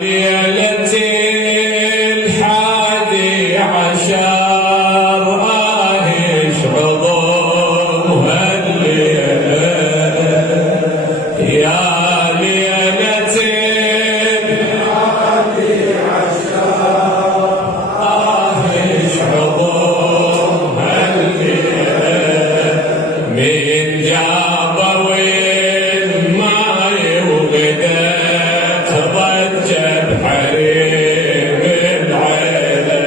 ليلة الحادي عشر اشعضوها الليلة يا ليلة الحادي عشر اشعضوها الليلة من جابوا الماي وغدت ضجة بحريم العيلة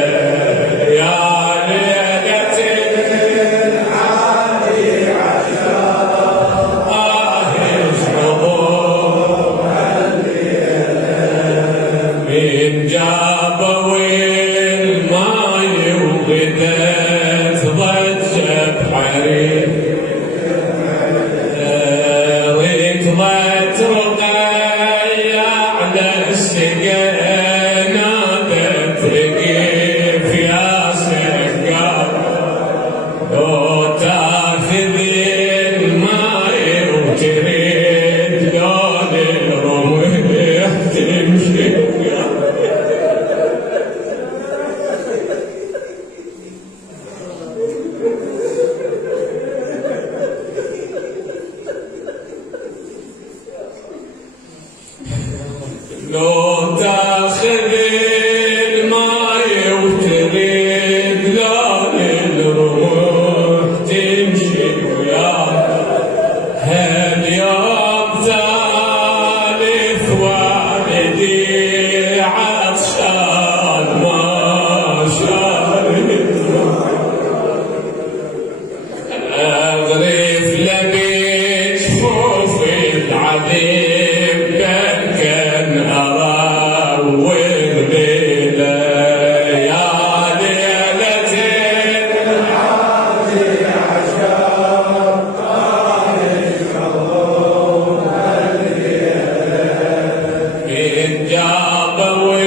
يا ليلة الحادي عشر اشعضوها الليلة من جابوا الماي وغدت ضجة بحريم ركضت رقية على السقا نادت رقيف يا سقا لو تاخذ الماي وتريد لون الرمح تمشي لو تاخذ الماي وتريد لون الرمح تمشي وياك هاليوم ثالث والدي عطشان ما شارد اغرف لبيت جفوف العذيب كان اروق ليله يا ليله الحادي عشر اشعضوها الليله من جابوا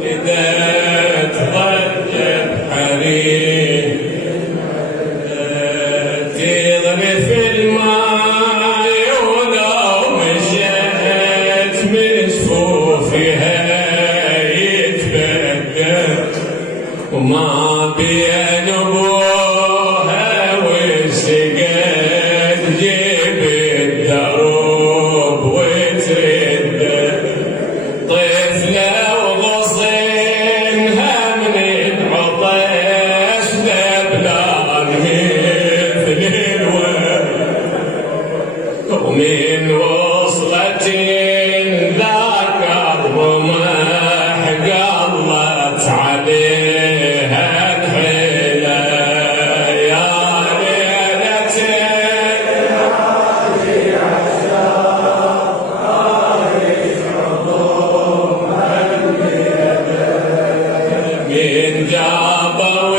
بدت ضجه بحريم تغرف الماي ولو مشيت من جفوفها يتبدل وما بين ابوها والسقا تجيب الدروب وترد طفله وغصنها من العطش ذبلان مثل الورد ومن وصلة ذاك الرمح قلت عليها الحيلة يا ليلة الحادي عشر اشعضوها الليلة من جابوا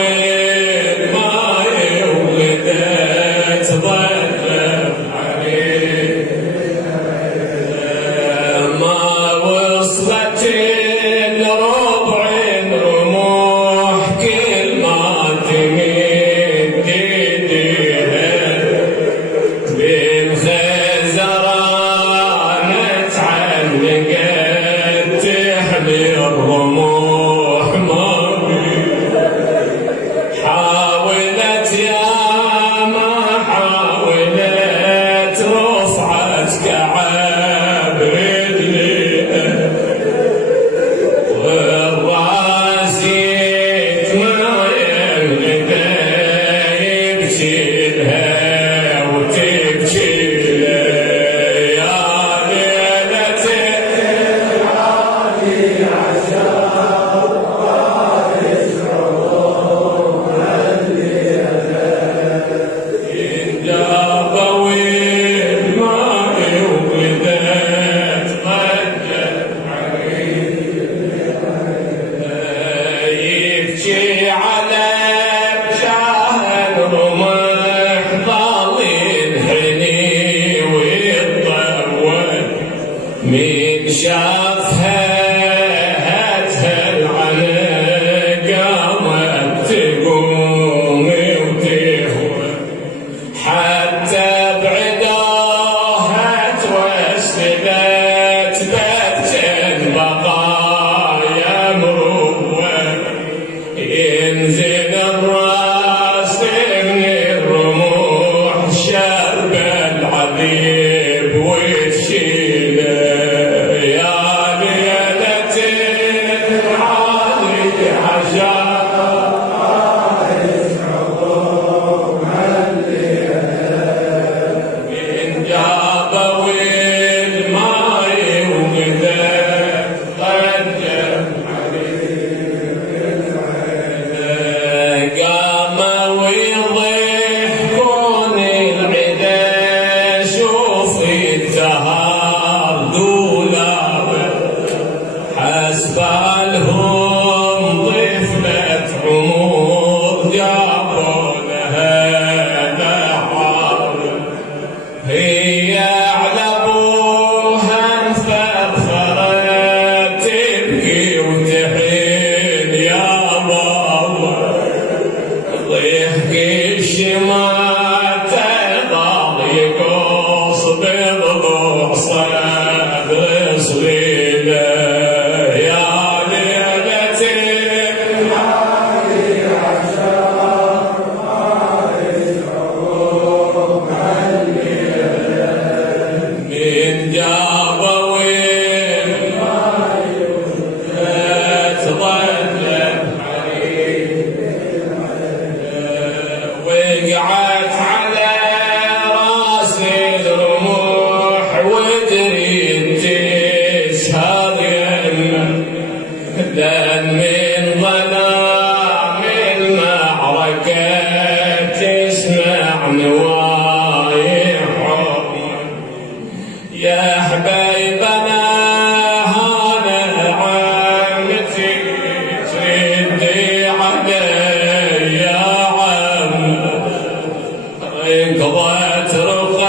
الماي وغدت ضجة عليه ما وصلت الربع الرموح كل ما تمد ايديها بالخزران تعلقت تحمي الرموح ما حاولت يا ما حاولت رفعت كعب رجليها والراس يتمايل غدا يبكي لها وتبكي له يا ليلة الحادي عشر اشعضوها الليلة إن جابوا الماي وغدت ضجة يبكي على بجاه الرمح ظل ينحني ويتطول من شافها هاتها العنق قامت تقوم وتهوى حتى بعداها توسلت وتحين يا بابا ضيفك الشمات ضل يقص بالضوء صدر صغيره يا ليلتي من جابه وين وقعت على راسي الرموح ودريت تشهد يمه لأن من ظلام المعركة تسمع نوايح يا حبايبنا هذا عمتي تردي علي يا عم انقضت رخصتي